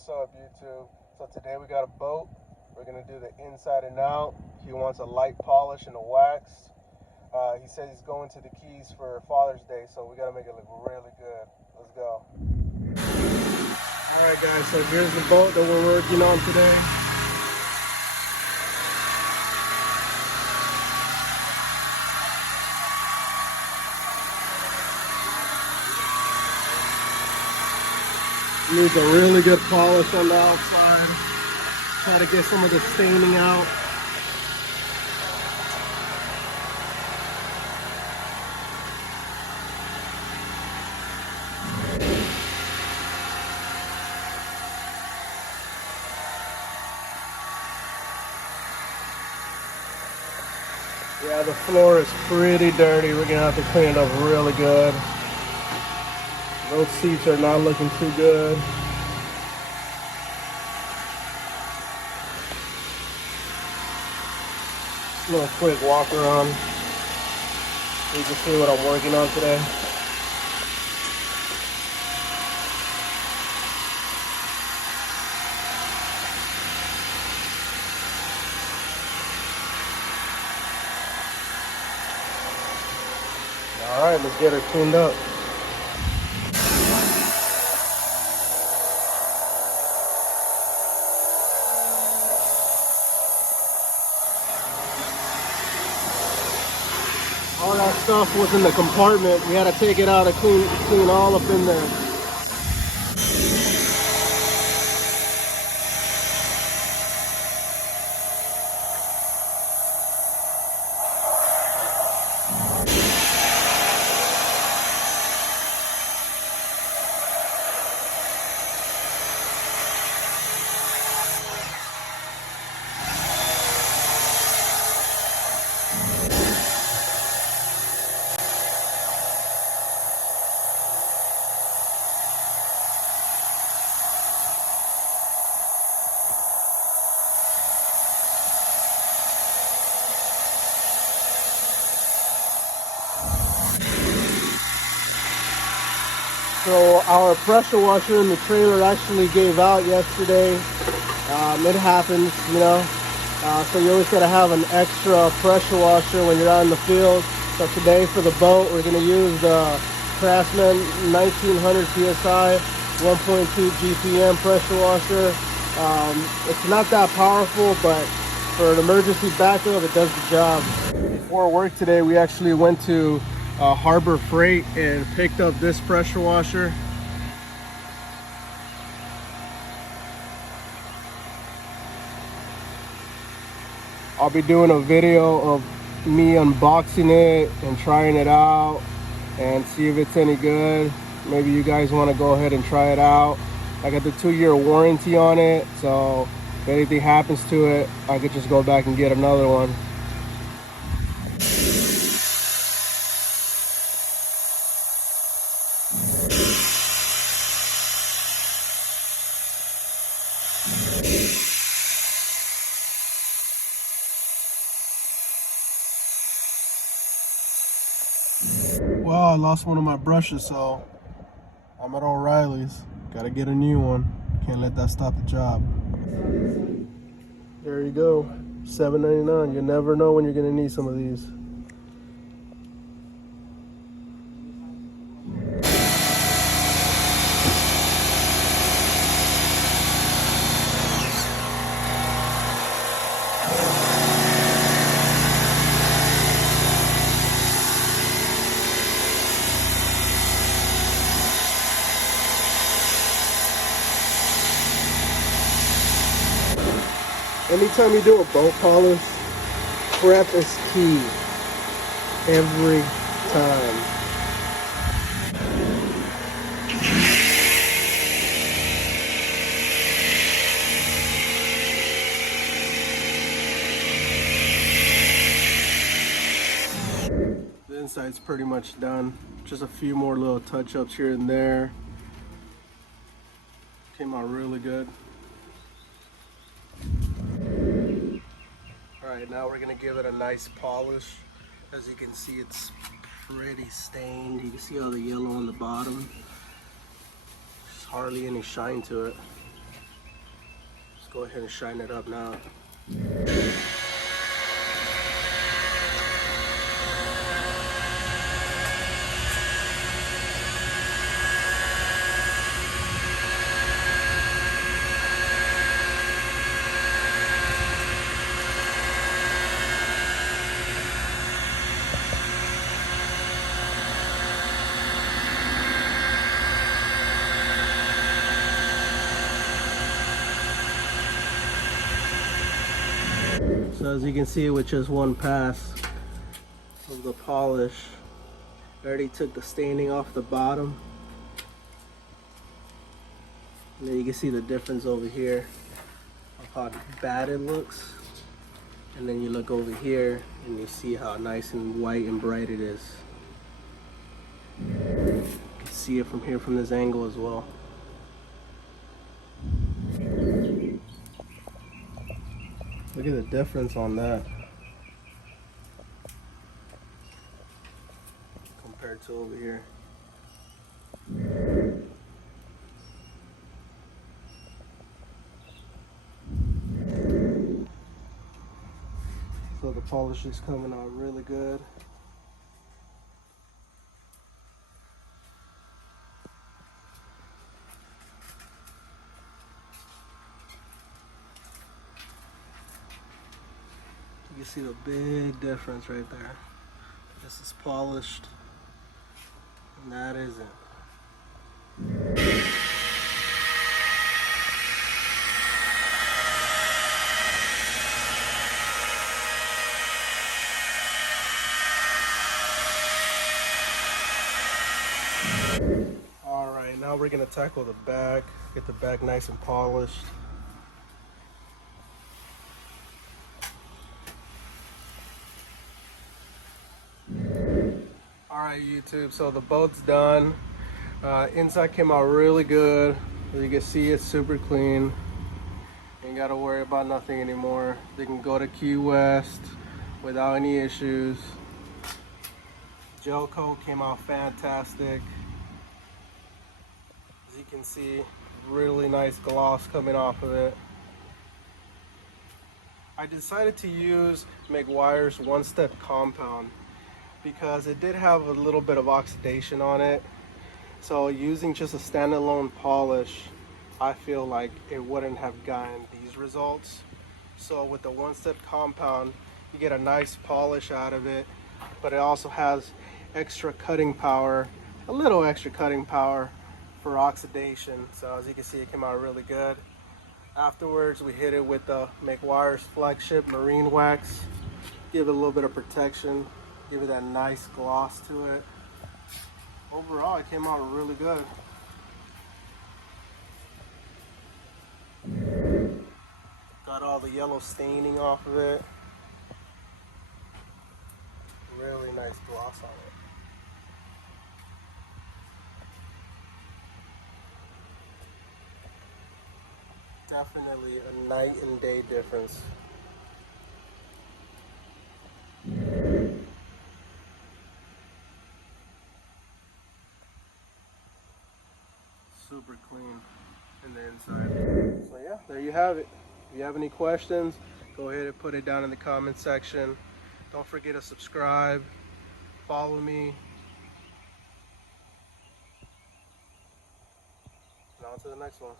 What's up, YouTube? So today we got a boat. We're gonna do the inside and out. He wants a light polish and a wax. He said he's going to the Keys for Father's Day, so we gotta make it look really good. Let's go. All right, guys. So here's the boat that we're working on today. Needs a really good polish on the outside. Try to get some of the staining out. Yeah, the floor is pretty dirty. We're gonna have to clean it up really good. Those seats are not looking too good. Just a little quick walk around. You can see what I'm working on today. All right, let's get her cleaned up. All that stuff was in the compartment. We had to take it out and clean all up in there. So our pressure washer in the trailer actually gave out yesterday. It happens, you know. So you always gotta have an extra pressure washer when you're out in the field. So today for the boat, we're gonna use the Craftsman 1900 PSI 1.2 GPM pressure washer. It's not that powerful, but for an emergency backup, it does the job. Before work today, we actually went to Harbor Freight and picked up this pressure washer. I'll be doing a video of me unboxing it and trying it out and see if it's any good. Maybe you guys want to go ahead and try it out. I got the 2-year warranty on it, so if anything happens to it, I could just go back and get another one. Well, I lost one of my brushes, so I'm at O'Reilly's. Gotta get a new one. Can't let that stop the job. There you go, $7.99. You never know when you're gonna need some of these. Anytime you do a boat polish, prep is key. Every time. The inside's pretty much done. Just a few more little touch-ups here and there. Came out really good. Alright, now we're going to give it a nice polish. As you can see, it's pretty stained. You can see all the yellow on the bottom. There's hardly any shine to it. Go ahead and shine it up now. So as you can see, with just one pass of the polish, I already took the staining off the bottom. And then you can see the difference over here of how bad it looks. And then you look over here and you see how nice and white and bright it is. You can see it from here from this angle as well. Look at the difference on that compared to over here. So the polish is coming out really good. You can see the big difference right there. This is polished and that isn't. Alright, now we're going to tackle the back, get the back nice and polished. Alright YouTube, so the boat's done. Inside came out really good. As you can see, it's super clean. Ain't got to worry about nothing anymore. They can go to Key West without any issues. Gel coat came out fantastic. As you can see, really nice gloss coming off of it. I decided to use McGuire's one-step compound because it did have a little bit of oxidation on it. So using just a standalone polish, I feel like it wouldn't have gotten these results. So with the one-step compound, you get a nice polish out of it, but it also has extra cutting power, a little extra cutting power for oxidation. So as you can see, it came out really good. Afterwards, we hit it with the McGuire's flagship marine wax, give it a little bit of protection, give it that nice gloss to it. Overall, it came out really good. Got all the yellow staining off of it. Really nice gloss on it. Definitely a night and day difference. Super clean in the inside. So yeah, there you have it. If you have any questions, go ahead and put it down in the comment section. Don't forget to subscribe, follow me. And on to the next one.